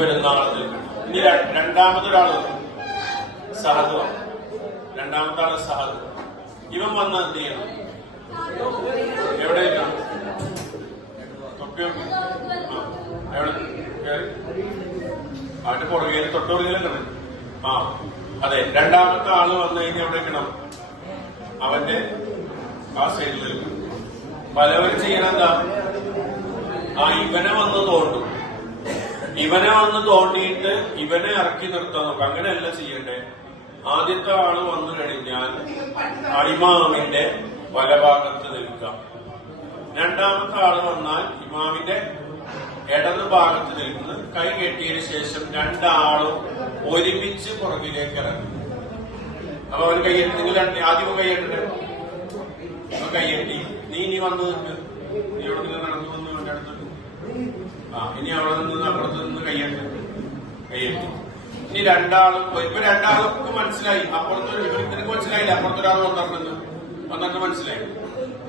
വരുന്ന ആള് നിൽക്കണം. ഇനി രണ്ടാമതൊരാള് സഹദ്, രണ്ടാമത്തെ ആള് സഹദ്. ഇവൻ വന്ന് എന്ത് ചെയ്യണം? എവിടെ നിൽക്കണം? തൊപ്പി എവിടെ അവന്റെ പുറകെ തൊട്ടുപുറകിലല്ലേ? ആ അതെ. രണ്ടാമത്തെ ആള് വന്നു കഴിഞ്ഞാൽ എവിടെ നിൽക്കണം? അവന്റെ ആ സൈഡിൽ നിൽക്കണം. പലവരും ചെയ്യണെന്താ? ഇവനെ വന്ന് തോണ്ടും. ഇവനെ വന്ന് തോണ്ടിയിട്ട് ഇവനെ ഇറക്കി നിർത്താൻ നോക്കാം. അങ്ങനെയല്ല ചെയ്യണ്ടേ. ആദ്യത്തെ ആള് വന്നു കഴിഞ്ഞാൽ ഇമാമിന്റെ വലഭാഗത്ത് നിൽക്കാം. രണ്ടാമത്തെ ആള് വന്നാൽ ഇമാമിന്റെ ഇടത് ഭാഗത്ത് നിൽക്കുന്നു. കൈ കെട്ടിയതിനു ശേഷം രണ്ടാളും ഒരുമിച്ച് പുറകിലേക്ക് ഇറങ്ങും. അപ്പൊ അവൻ കൈയ്യെട്ടി. നിങ്ങൾ ആദ്യം കൈയ്യെട്ടേ. കൈയ്യെട്ടി. നീ ഇനി വന്ന് നിൽക്ക്. നീ എവിടെ നിന്ന് നടന്നു വന്ന് അവന്റെ അടുത്ത്. ഇനി അവിടെ നിന്ന് അപ്പുറത്ത് നിന്ന് കൈയ്യെട്ടി. ഇനി രണ്ടാളും ഇപ്പൊ രണ്ടാൾക്ക് മനസ്സിലായി. അപ്പുറത്ത് നിനക്ക് മനസ്സിലായില്ല. അപ്പുറത്തൊരാൾ വന്നിട്ട് മനസ്സിലായി.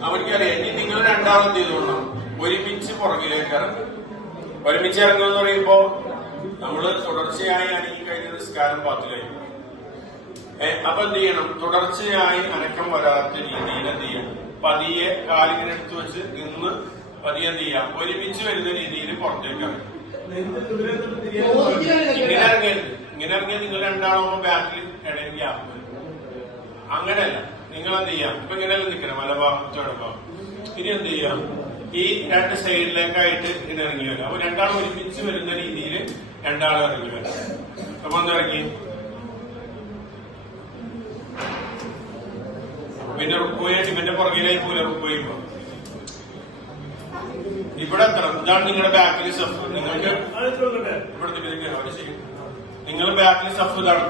അവർക്കറിയാം. ഇനി നിങ്ങൾ രണ്ടാളും എന്ത് ചെയ്തോളണം? ഒരുമിച്ച് പുറകിലേക്ക് ഇറങ്ങും. ഒരുമിച്ച് ഇറങ്ങുമെന്ന് പറയുമ്പോ നമ്മള് തുടർച്ചയായി അനങ്ങി കഴിഞ്ഞ നിസ്കാരം പാത്തിലായി. അപ്പൊ എന്ത് ചെയ്യണം? തുടർച്ചയായി അനക്കം വരാത്ത രീതിയിൽ എന്ത് ചെയ്യണം? പതിയെ കാലിങ്ങനെ എടുത്തു വെച്ച് നിന്ന് പതിയെ എന്ത് ചെയ്യാം? ഒരുമിച്ച് വരുന്ന രീതിയിൽ പുറത്തേക്ക് ഇറങ്ങും. ഇങ്ങനെ ഇറങ്ങിയത് നിങ്ങൾ രണ്ടാളാകുമ്പോ ബാക്കിൽ ഇടയിൽ ഗ്യാപ്പ് വരും. അങ്ങനെയല്ല. നിങ്ങൾ എന്ത് ചെയ്യാം? ഇപ്പൊ ഇങ്ങനെയല്ല നിൽക്കണം. വലഭാഗത്തോ ഇടഭാഗം. ഇനി എന്ത് ചെയ്യാം? ഈ രണ്ട് സൈഡിലേക്കായിട്ട് ഇങ്ങനെ ഇറങ്ങി വരാം. അപ്പൊ രണ്ടാളും ഒരുമിച്ച് വരുന്ന രീതിയിൽ രണ്ടാളും ഇറങ്ങി വരാം. അപ്പൊ ഒന്ന് ഇറങ്ങി. പിന്നെ റുക്കോയായിട്ട് ഇവന്റെ പുറകിലായി പോലെ റുക്കോയുമ്പോ ഇവിടെ എത്തണം. ഇതാണ് നിങ്ങളുടെ ബാക്കിൽ സഫ്. നിങ്ങൾക്ക് ഇവിടെ നിങ്ങൾ ബാക്കിൽ സഫ് ഇതാണ്.